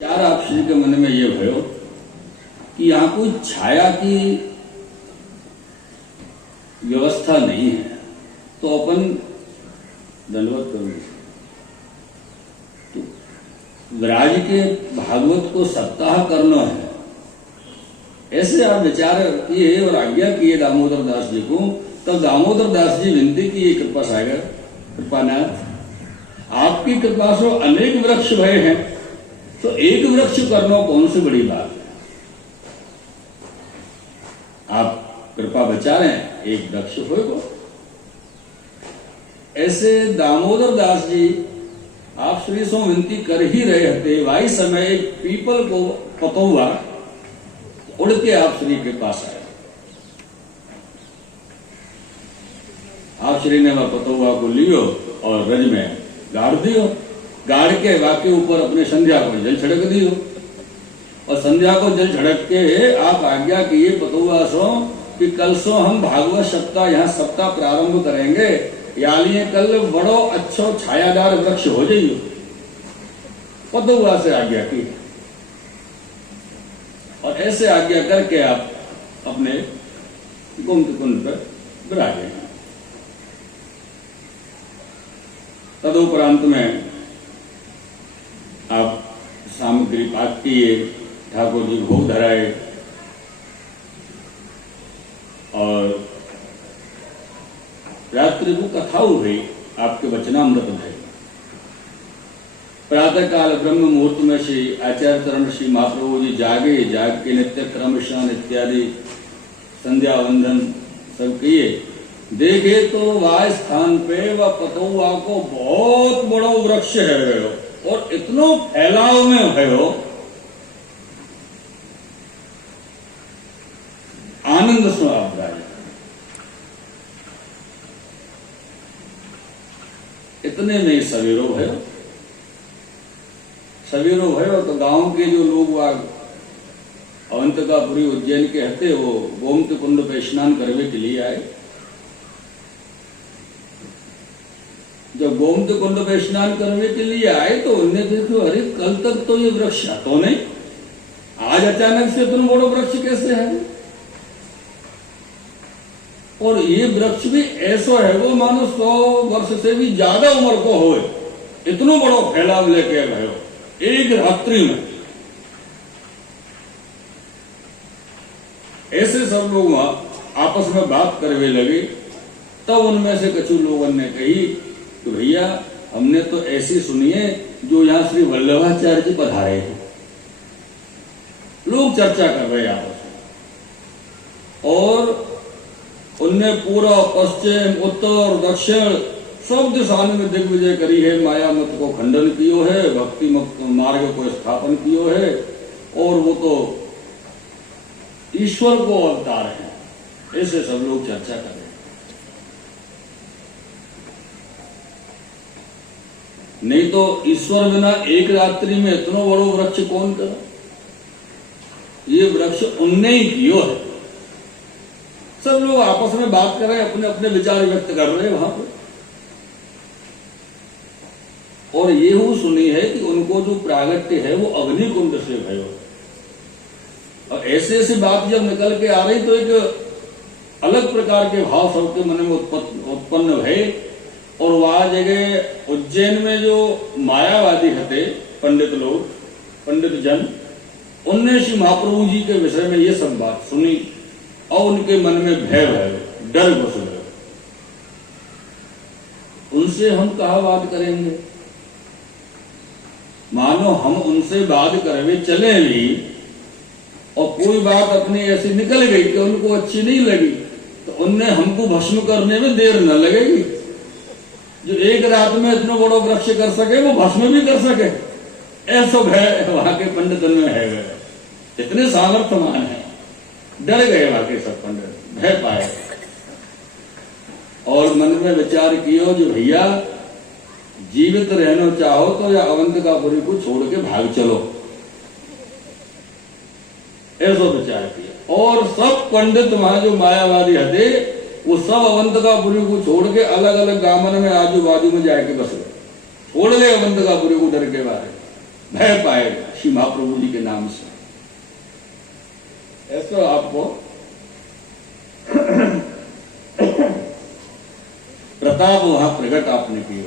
यार आप श्री के मन में ये भयो कि यहाँ कोई छाया की व्यवस्था नहीं है तो अपन दंडवत करेंगे। तो विराज के भागवत को सप्ताह करना है, ऐसे आप विचार किए और आज्ञा किए दामोदर दास जी को। तब दामोदर दास जी विनती किए, कृपा सागर कृपानाथ, आपकी कृपा से अनेक वृक्ष भय हैं, तो एक वृक्ष करना कौन सी बड़ी बात है। आप कृपा बचा रहे हैं, एक वृक्ष होगा। ऐसे दामोदर दास जी आप श्री सो विनती कर ही रहे थे, वाई समय एक पीपल को पतौआ उड़ के आप श्री के पास आए। आप श्री ने वह पतौआ को लियो और रज में गाड़ दियो, गाड़ के वाके ऊपर अपने संध्या को जल छिड़क दियो और संध्या को जल छिड़क के आप आज्ञा किए पतौआ सो कि कल सो हम भागवत सप्ताह यहाँ सप्ताह प्रारंभ करेंगे, यालिए कल बड़ो अच्छो छायादार वृक्ष हो जाइयो। पतौआ से आज्ञा की और ऐसे आज्ञा करके आप अपने गोमती कुंड पर विराजे। तदुपरांत में आप सामग्री पाक किए, ठाकुर जी भोग धराए और रात्रि को कथा हुई, आपके वचनामृत भय। प्रातः काल ब्रह्म मुहूर्त में श्री आचार्य चरण श्री महाप्रभु जी जागे, जाग के नित्य क्रम स्नान इत्यादि संध्या वंदन सब किए। देखे तो वह स्थान पे वह पतौआ को बहुत बड़ो वृक्ष है और इतनो फैलाव में है, आनंद से आप जाए। इतने में सवेरो है, सवेरो है तो गांव के जो लोग अवंतिकापुरी उज्जैन के हते वो गोमती कुंड पे स्नान करने के लिए आए। जब गोमती कुंड पे स्नान करने के लिए आए तो उन्होंने देखो, अरे कल तक तो ये वृक्ष तो नहीं, आज अचानक से इतना बड़ा वृक्ष कैसे है। और ये वृक्ष भी ऐसा है वो मानो 100 वर्ष से भी ज्यादा उम्र को हो, इतना बड़ा फैलाव लेके गए एक रात्रि में। ऐसे सब लोग वहां आपस में बात करने लगे। तब उनमें से कुछ लोगों ने कही कि भैया हमने तो ऐसी सुनी है जो यहां श्री वल्लभाचार्य जी पधारे हैं। लोग चर्चा कर रहे आपस में और उनने पूरा पश्चिम उत्तर दक्षिण सब दिशाओं में दिग्विजय करी है, माया मत को खंडन कियो है, भक्ति मत मार्ग को स्थापन कियो है और वो तो ईश्वर को अवतार है। ऐसे सब लोग चर्चा कर रहे हैं। नहीं तो ईश्वर बिना एक रात्रि में इतना बड़ो वृक्ष कौन करा। ये वृक्ष उनने ही कियो है। सब लोग आपस में बात कर रहे हैं, अपने अपने विचार व्यक्त कर रहे हैं वहां पर। और ये वो सुनी है कि उनको जो प्रागट्य है वो अग्नि कुंड से भयो। और ऐसे ऐसी बात जब निकल के आ रही तो एक अलग प्रकार के भाव सबके मन में उत्पन्न भय। और वह जगह उज्जैन में जो मायावादी हते पंडित लोग, पंडित जन, उनने श्री महाप्रभु जी के विषय में ये सब बात सुनी और उनके मन में भय भय डर घुस गए। उनसे हम कहा बात करेंगे। मानो हम उनसे बात करवे चले भी और कोई बात अपनी ऐसी निकल गई कि उनको अच्छी नहीं लगी तो उनने हमको भस्म करने में देर न लगेगी। जो एक रात में इतना बड़ा वृक्ष कर सके वो भस्म भी कर सके, ऐसा भय वहां के पंडितन में है। इतने सामर्थ्यमान है, डर गए वहां के सब पंडित, भय पाए और मन में विचार किया जो भैया जीवित रहना चाहो तो या अवंतिकापुरी को छोड़ के भाग चलो, ऐसा विचार किया। और सब पंडित वहां जो मायावादी हते वो सब अवंतिकापुरी को छोड़ के अलग अलग गामन में आजू बाजू में जाके बस गए, छोड़ गए अवंतिकापुरी को डर के बारे, भय पाए। श्री महाप्रभु जी के नाम से। ऐसा आपको प्रताप वहां प्रकट आपने किया,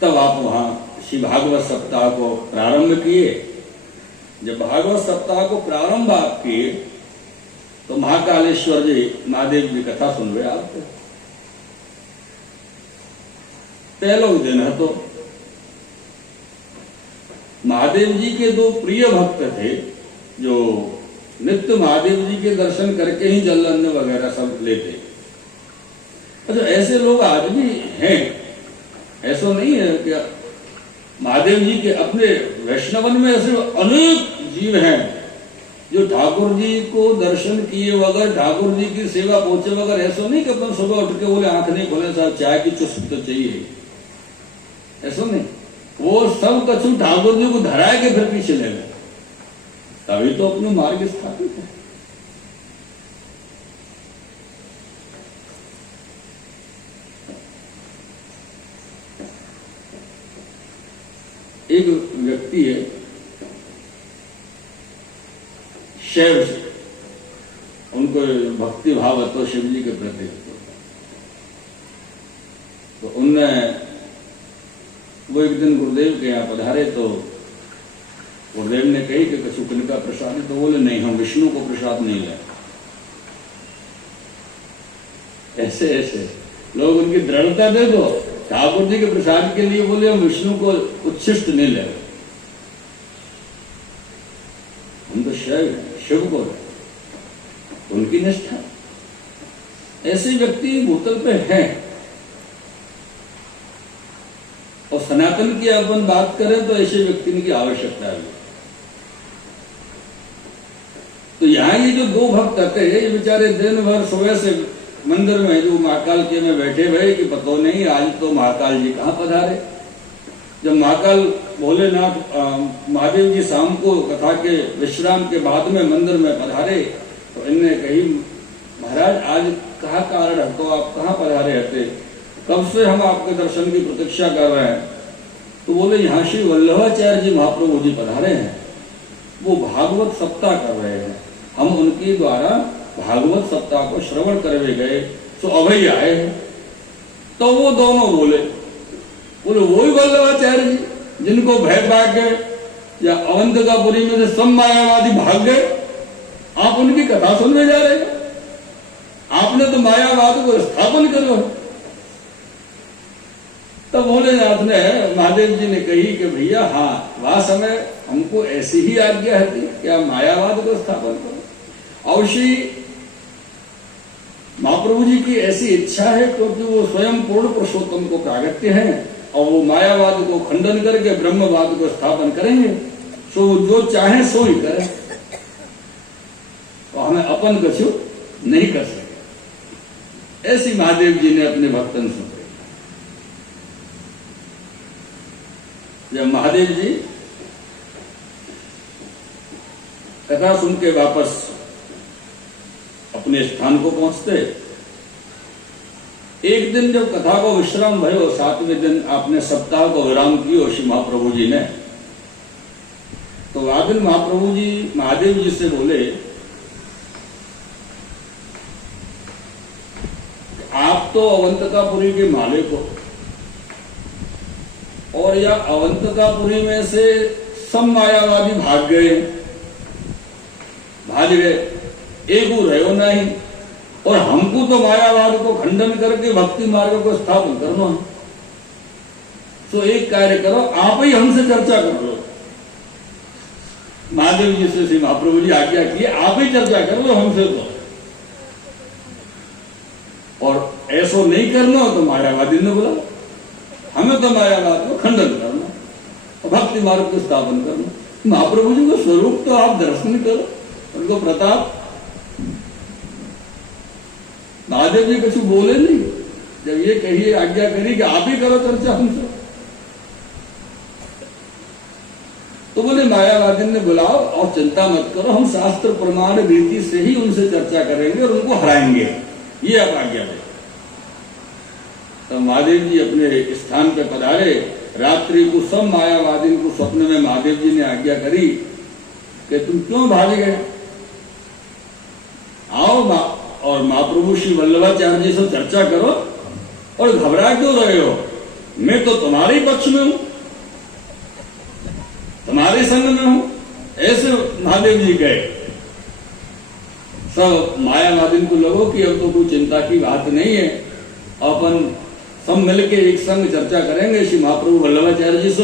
तब आप वहां श्री भागवत सप्ताह को प्रारंभ किए। जब भागवत सप्ताह को प्रारंभ आप किए तो महाकालेश्वर जी महादेव जी कथा सुन रहे आपको। पहला दिन है तो महादेव जी के दो प्रिय भक्त थे जो नित्य महादेव जी के दर्शन करके ही जल अन्न वगैरह सब लेते। अच्छा, ऐसे लोग आज भी हैं, ऐसा नहीं है क्या? महादेव जी के अपने वैष्णवन में ऐसे अनेक जीव हैं जो ठाकुर जी को दर्शन किए बगैर, ठाकुर जी की सेवा पहुंचे बगैर, ऐसा नहीं कि अपन सुबह उठ के बोले आंख नहीं खोले साहब चाय की चुस्क तो चाहिए, ऐसा नहीं। वो सब कछु ठाकुर जी को धराए के फिर पीछे ले गए, तभी तो अपने मार्ग स्थापित है। एक व्यक्ति है शैव से, उनको भक्ति भाव है तो शिव जी के प्रति, तो उनने वो एक दिन गुरुदेव के यहाँ पधारे तो गुरुदेव ने कही कि कछु कनिका प्रसाद, तो बोले नहीं हम विष्णु को प्रसाद नहीं लाए। ऐसे ऐसे लोग उनकी दृढ़ता दे दो, ठाकुर जी के प्रसाद के लिए बोले हम विष्णु को उच्छिष्ट नहीं ले, हम तो शिव को, उनकी निष्ठा। ऐसे व्यक्ति भूतल पे हैं। और सनातन की अपन बात करें तो ऐसे व्यक्ति की आवश्यकता है। तो यहां ये जो दो भक्त आते हैं, ये बेचारे दिन भर सुबह से मंदिर में जो महाकाल के में बैठे हुए कि पता नहीं आज तो महाकाल जी कहाँ पधारे। जब महाकाल भोलेनाथ महादेव जी शाम को कथा के विश्राम के बाद में मंदिर में पधारे तो इनने कही महाराज आज कहाँ कारण है, तो आप कहाँ पधारे रहते, कब से हम आपके दर्शन की प्रतीक्षा कर रहे हैं। तो बोले यहाँ श्री वल्लभाचार्य जी महाप्रभु जी पधारे हैं, वो भागवत सप्ताह कर रहे हैं, हम उनके द्वारा भागवत सप्ताह को श्रवण करवे गए तो अभय आए हैं। तो वो दोनों बोले वही वल्लभाचार्य जी जिनको भय पाक गए या अवंतिकापुरी में से सब मायावादी भाग गए, आप उनकी कथा सुनने जा रहे हैं, आपने तो मायावाद को स्थापन करो। तब भोलेनाथ ने महादेव जी ने कही कि भैया हाँ वह समय हमको ऐसी ही आज्ञा है कि आप मायावाद को स्थापन करो। अवश्य महाप्रभु जी की ऐसी इच्छा है क्योंकि वो स्वयं पूर्ण पुरुषोत्तम को प्रागट्य हैं और वो मायावाद को खंडन करके ब्रह्मवाद को स्थापन करेंगे। सो जो चाहे सो ही करें, तो हमें अपन कछु नहीं कर सके। ऐसी महादेव जी ने अपने भक्तन से, जब महादेव जी कथा सुन के वापस अपने स्थान को पहुंचते, एक दिन जब कथा को विश्राम भयो, 7वें दिन आपने सप्ताह को विराम किया श्री महाप्रभु जी ने, तो वादिन महाप्रभु जी महादेव जी से बोले आप तो अवंतिकापुरी के मालिक हो और या अवंतिकापुरी में से सब मायावादी भाग गए, एक वो रहो नहीं, और हमको तो मायावाद को खंडन करके भक्ति मार्ग को स्थापन करना है। तो एक कार्य करो, आप ही हमसे चर्चा कर लो। महादेव जी से श्री महाप्रभु जी आज्ञा की, आप ही चर्चा कर लो हमसे तो, और ऐसा नहीं करना हो तो मायावादी ने बोला हमें तो मायावाद को खंडन करना और भक्ति मार्ग को स्थापन करना। महाप्रभु जी को स्वरूप तो आप दर्शन करो, उनको प्रताप। महादेव जी कुछ बोले नहीं, जब ये कहिए आज्ञा करी कि आप ही करो चर्चा हमसे, तो बोले मायावादी ने बुलाओ और चिंता मत करो, हम शास्त्र प्रमाण रीति से ही उनसे चर्चा करेंगे और उनको हराएंगे, ये आप आज्ञा दें। तो महादेव जी अपने स्थान पर पधारे रात्रि को सब मायावादी को स्वप्न में महादेव जी ने आज्ञा करी कि तुम क्यों भाग गए, आओ और महाप्रभु श्री वल्लभाचार्य जी से चर्चा करो और घबरा क्यों रहे हो, मैं तो तुम्हारे पक्ष में हूं, तुम्हारे संग में हूं। ऐसे महादेव जी गए। सब मायावादी को लगो कि अब तो कोई चिंता की बात नहीं है, अपन सब मिलके एक संग चर्चा करेंगे श्री महाप्रभु वल्लभाचार्य जी से,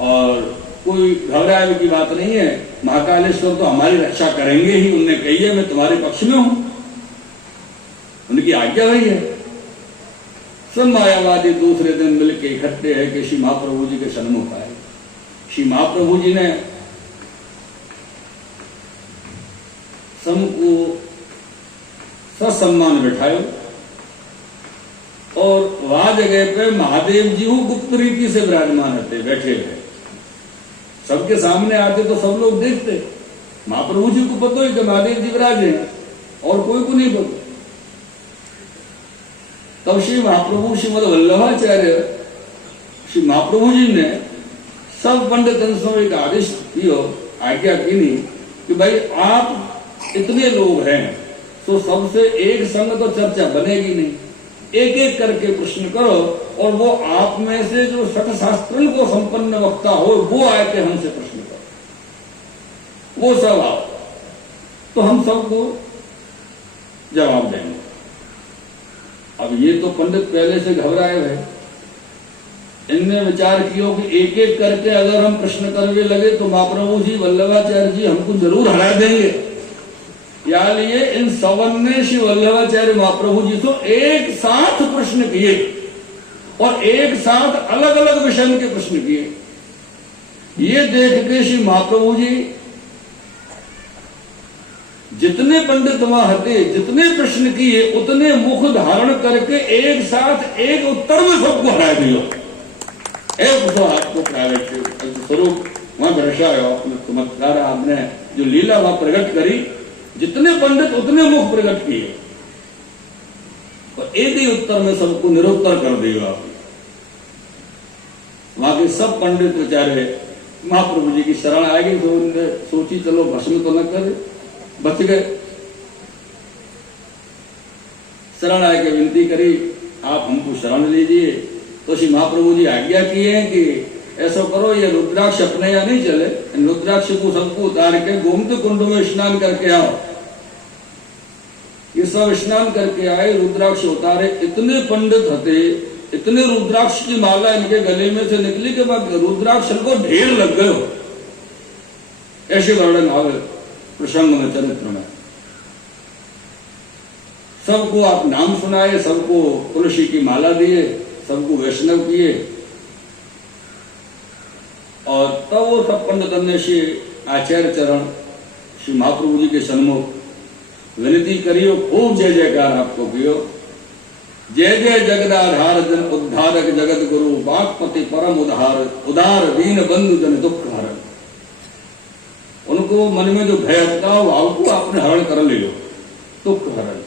और कोई घबराने की बात नहीं है, महाकालेश्वर तो हमारी रक्षा करेंगे ही, उनने कही है मैं तुम्हारे पक्ष में हूं, उनकी आज्ञा हुई है। सब मायावादी दूसरे दिन मिलके इकट्ठे है कि श्री महाप्रभु जी के सन्मुख आए। श्री महाप्रभु जी ने सबको ससम्मान बिठायो और वहां जगह पे महादेव जी गुप्त रीति से विराजमान रहते, बैठे हुए। सबके सामने आते तो सब लोग देखते, महाप्रभु जी को पता है कि महादेव जी विराजे और कोई को नहीं पता। तब श्री महाप्रभु श्रीमद वल्लभाचार्य श्री महाप्रभु जी ने सब पंडितों से एक आदेश दियो, आज्ञा की नहीं कि भाई आप इतने लोग हैं तो सबसे एक संग तो चर्चा बनेगी नहीं, एक एक करके प्रश्न करो और वो आप में से जो सठ शास्त्र को संपन्न वक्ता हो वो आके हमसे प्रश्न करो, वो सब आओ तो हम सबको जवाब देंगे। अब ये तो पंडित पहले से घबराए हुए, इनने विचार किया कि एक एक करके अगर हम प्रश्न करने लगे तो महाप्रभु जी वल्लभाचार्य जी हमको जरूर हरा देंगे। या लिए इन सवन ने श्री वल्लभाचार्य महाप्रभु जी तो एक साथ प्रश्न किए और एक साथ अलग अलग विषय के प्रश्न किए। ये देख के श्री महाप्रभु जी जितने पंडित वहां थे, जितने प्रश्न किए उतने मुख धारण करके एक साथ एक उत्तर में सबको हरा दिया। एक तो आपको प्राइवेट स्वरूप वहां दर्शाया, अपने चमत्कार आपने जो लीला वहां प्रकट करी, जितने पंडित उतने मुख प्रकट किए और एक ही उत्तर में सबको निरुत्तर कर दिया। आपने वहां के सब पंडित बेचारे महाप्रभु जी की शरण आ गई तो उन्होंने सोची चलो भस्म तो न करे, बच गए। शरण आके विनती करी आप हमको शरण लीजिए, तो श्री महाप्रभु जी आज्ञा किए हैं कि ऐसा करो ये रुद्राक्ष अपने यहाँ नहीं चले, रुद्राक्ष को सबको उतार के गोमती कुंड में स्नान करके आओ। ये सब स्नान करके आए, रुद्राक्ष उतारे। इतने पंडित थे, इतने रुद्राक्ष की माला इनके गले में से निकली कि रुद्राक्ष को ढेर लग गए। ऐसे वर्णन आवे प्रसंग में, चरित्र में। सबको आप नाम सुनाए, सबको तुलसी की माला दिए, सबको वैष्णव किए और तब वो सब पंडितों ने श्री आचार्य चरण श्री महाप्रभु जी के सन्मुख विनती करियो, खूब जय जयकार आपको कियो। जय जय जगदाधार जन उद्धारक जगत गुरु, बागपति परम उदार दीन बंधु जन दुख हरण। उनको मन में जो भय था भाव को आपने हरण कर लियो, दुख हरण।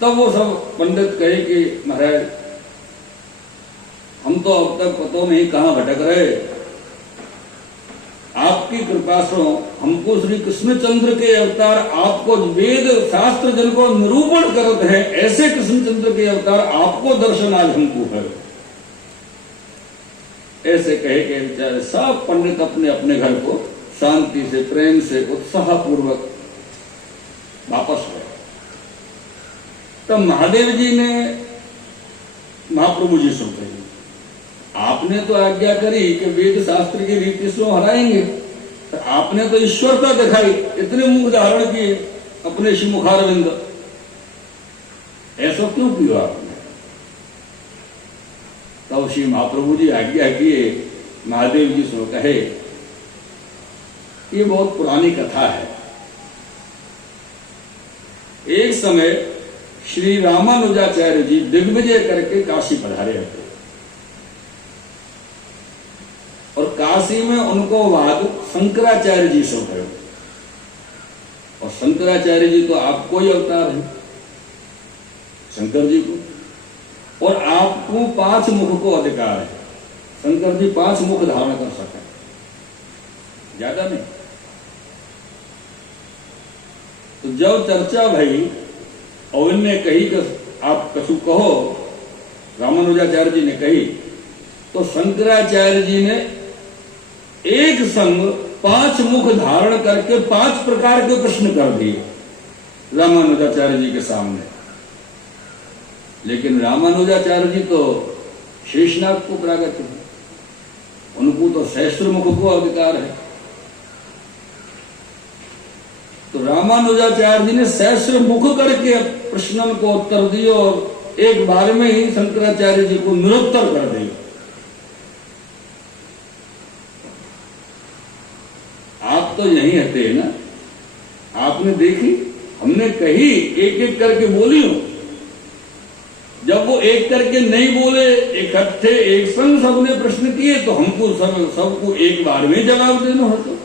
तब वो सब पंडित कहे कि महाराज हम तो अब तक पता नहीं कहां भटक रहे, आपकी कृपा से हमको श्री कृष्णचंद्र के अवतार, आपको वेद शास्त्र जिनको निरूपण करते हैं ऐसे कृष्णचंद्र के अवतार आपको दर्शन आज हमको है। ऐसे कहे के बेचारे सब पंडित अपने अपने घर को शांति से, प्रेम से, उत्साह पूर्वक वापस गए। तब महादेव जी ने महाप्रभु जी से कही आपने तो आज्ञा करी कि वेद शास्त्र की रीति से हराएंगे, तो आपने तो ईश्वरता दिखाई, इतने मुख धारण किए अपने श्री मुखारविंद, ऐसा क्यों किया आपने? तब श्री महाप्रभु जी आज्ञा किए, महादेव जी से कहे ये बहुत पुरानी कथा है। एक समय श्री रामानुजाचार्य जी दिग्विजय करके काशी पधारे थे और काशी में उनको वाद शंकराचार्य जी से भयो। और शंकराचार्य जी तो आपको ही अवतार है, शंकर जी को, और आपको 5 मुख को अधिकार है। शंकर जी 5 मुख धारण कर सके, ज्यादा नहीं। तो जब चर्चा भई और इनने कही कि आप कछु कहो, रामानुजाचार्य जी ने कही, तो शंकराचार्य जी ने एक संग 5 मुख धारण करके 5 प्रकार के प्रश्न कर दिए रामानुजाचार्य जी के सामने। लेकिन रामानुजाचार्य जी तो शेषनाग को प्रागट है, उनको तो सहस्त्र मुख को अधिकार है। तो रामानुजाचार्य जी ने सहस्त्र मुख करके प्रश्न को उत्तर दिए और एक बार में ही शंकराचार्य जी को निरुत्तर कर दिया। आप तो यहीं हटे ना, आपने देखी, हमने कही, एक एक करके बोली हो। जब वो एक करके नहीं बोले, इकट्ठे एक संग सबने प्रश्न किए, तो हमको सबको एक बार में जवाब देना हो। तो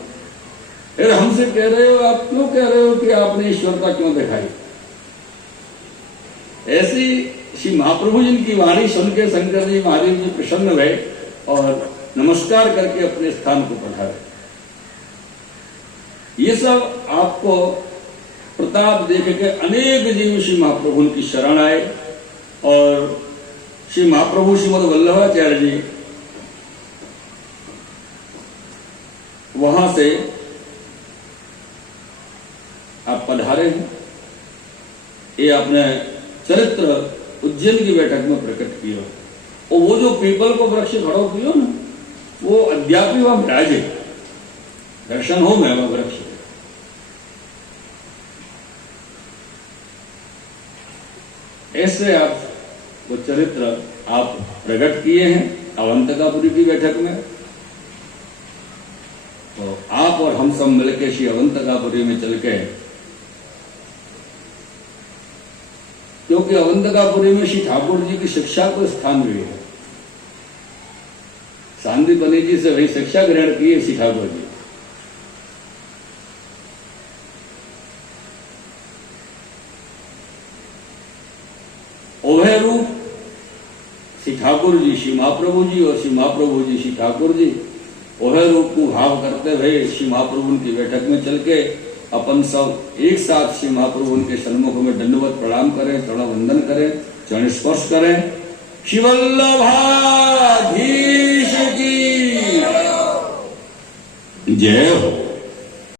फिर हमसे कह रहे हो, आप क्यों कह रहे हो कि आपने ईश्वरता क्यों दिखाई? ऐसी श्री महाप्रभु जी की वाणी सुन के शंकर जी महादेव जी प्रसन्न भय और नमस्कार करके अपने स्थान को पधारे। ये सब आपको प्रताप देख के अनेक जीव श्री महाप्रभु की शरण आए और श्री महाप्रभु श्रीमद वल्लभाचार्य जी वहां से आप पधारे हैं। ये आपने चरित्र उज्जैन की बैठक में प्रकट किया और वो जो पीपल को वृक्ष खड़ो किया ना, वो अद्यापि वहां विराजे, दर्शन हो मैं वह वृक्ष। ऐसे आप वो चरित्र आप प्रकट किए हैं अवंतकापुरी की बैठक में। तो आप और हम सब मिलकर श्री अवंतकापुरी में चल के, क्योंकि अवंतकापुरी में श्री ठाकुर जी की शिक्षा को स्थान भी है। सांदीपनी जी से वही शिक्षा ग्रहण की है श्री ठाकुर जी। उभय रूप श्री ठाकुर जी श्री महाप्रभु जी और श्री महाप्रभु जी श्री ठाकुर जी उभय रूप को भाव करते हुए श्री महाप्रभु की बैठक में चल के अपन सब एक साथ श्री महाप्रभु के सन्मुख में दंडवत प्रणाम करें, चरण वंदन करें, चरण स्पर्श करें। श्री वल्लभाधीश की जय हो।